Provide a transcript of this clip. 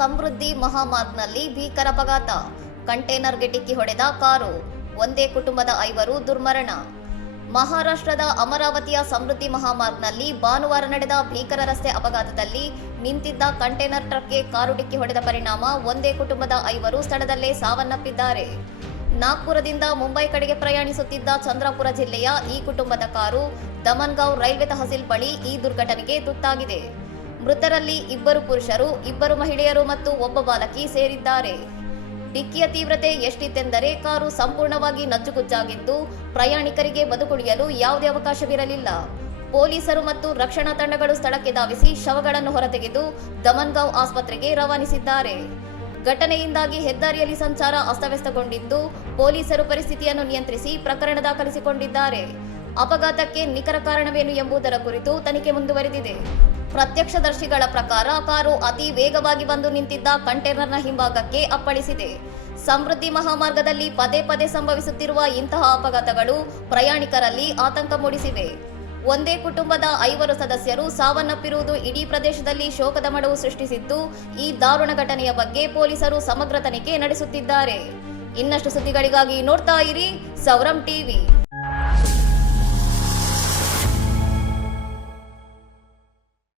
ಸಮೃದ್ಧಿ ಮಹಾಮಾರ್ಗ್ನಲ್ಲಿ ಭೀಕರ ಅಪಘಾತ. ಕಂಟೇನರ್ಗೆ ಡಿಕ್ಕಿ ಹೊಡೆದ ಕಾರು. ಒಂದೇ ಕುಟುಂಬದ 5 ದುರ್ಮರಣ. ಮಹಾರಾಷ್ಟ್ರದ ಅಮರಾವತಿಯ ಸಮೃದ್ಧಿ ಮಹಾಮಾರ್ಗ್ನಲ್ಲಿ ಭಾನುವಾರ ನಡೆದ ಭೀಕರ ರಸ್ತೆ ಅಪಘಾತದಲ್ಲಿ ನಿಂತಿದ್ದ ಕಂಟೇನರ್ ಟ್ರಕ್ಗೆ ಕಾರು ಡಿಕ್ಕಿ ಹೊಡೆದ ಪರಿಣಾಮ ಒಂದೇ ಕುಟುಂಬದ 5 ಸ್ಥಳದಲ್ಲೇ ಸಾವನ್ನಪ್ಪಿದ್ದಾರೆ. ನಾಗ್ಪುರದಿಂದ ಮುಂಬೈ ಕಡೆಗೆ ಪ್ರಯಾಣಿಸುತ್ತಿದ್ದ ಚಂದ್ರಪುರ ಜಿಲ್ಲೆಯ ಈ ಕುಟುಂಬದ ಕಾರು ದಮನ್ಗಾಂವ್ ರೈಲ್ವೆ ತಹಸೀಲ್ ಬಳಿ ಈ ದುರ್ಘಟನೆಗೆ ತುತ್ತಾಗಿದೆ. ಮೃತರಲ್ಲಿ 2 ಪುರುಷರು, 2 ಮಹಿಳೆಯರು ಮತ್ತು ಒಬ್ಬ ಬಾಲಕಿ ಸೇರಿದ್ದಾರೆ. ಡಿಕ್ಕಿಯ ತೀವ್ರತೆ ಎಷ್ಟಿತ್ತೆಂದರೆ ಕಾರು ಸಂಪೂರ್ಣವಾಗಿ ನಜ್ಜುಗುಜ್ಜಾಗಿದ್ದು ಪ್ರಯಾಣಿಕರಿಗೆ ಬದುಕುಳಿಯಲು ಯಾವುದೇ ಅವಕಾಶವಿರಲಿಲ್ಲ. ಪೊಲೀಸರು ಮತ್ತು ರಕ್ಷಣಾ ತಂಡಗಳು ಸ್ಥಳಕ್ಕೆ ಧಾವಿಸಿ ಶವಗಳನ್ನು ಹೊರತೆಗೆದು ದಮನ್ಗಾಂವ್ ಆಸ್ಪತ್ರೆಗೆ ರವಾನಿಸಿದ್ದಾರೆ. ಘಟನೆಯಿಂದಾಗಿ ಹೆದ್ದಾರಿಯಲ್ಲಿ ಸಂಚಾರ ಅಸ್ತವ್ಯಸ್ತಗೊಂಡಿದ್ದು ಪೊಲೀಸರು ಪರಿಸ್ಥಿತಿಯನ್ನು ನಿಯಂತ್ರಿಸಿ ಪ್ರಕರಣ ದಾಖಲಿಸಿಕೊಂಡಿದ್ದಾರೆ. ಅಪಘಾತಕ್ಕೆ ನಿಖರ ಕಾರಣವೇನು ಎಂಬುದರ ಕುರಿತು ತನಿಖೆ ಮುಂದುವರೆದಿದೆ. ಪ್ರತ್ಯಕ್ಷದರ್ಶಿಗಳ ಪ್ರಕಾರ ಕಾರು ಅತಿ ವೇಗವಾಗಿ ಬಂದು ನಿಂತಿದ್ದ ಕಂಟೇನರ್ನ ಹಿಂಭಾಗಕ್ಕೆ ಅಪ್ಪಳಿಸಿದೆ. ಸಮೃದ್ಧಿ ಮಹಾಮಾರ್ಗದಲ್ಲಿ ಪದೇ ಪದೇ ಸಂಭವಿಸುತ್ತಿರುವ ಇಂತಹ ಅಪಘಾತಗಳು ಪ್ರಯಾಣಿಕರಲ್ಲಿ ಆತಂಕ ಮೂಡಿಸಿವೆ. ಒಂದೇ ಕುಟುಂಬದ 5 ಸದಸ್ಯರು ಸಾವನ್ನಪ್ಪಿರುವುದು ಇಡೀ ಪ್ರದೇಶದಲ್ಲಿ ಶೋಕದ ಮಡುವು ಸೃಷ್ಟಿಸಿದ್ದು, ಈ ದಾರುಣ ಘಟನೆಯ ಬಗ್ಗೆ ಪೊಲೀಸರು ಸಮಗ್ರ ತನಿಖೆ ನಡೆಸುತ್ತಿದ್ದಾರೆ. ಇನ್ನಷ್ಟು ಸುದ್ದಿಗಳಿಗಾಗಿ ನೋಡ್ತಾ ಇರಿ ಸೌರಂ ಟಿವಿ.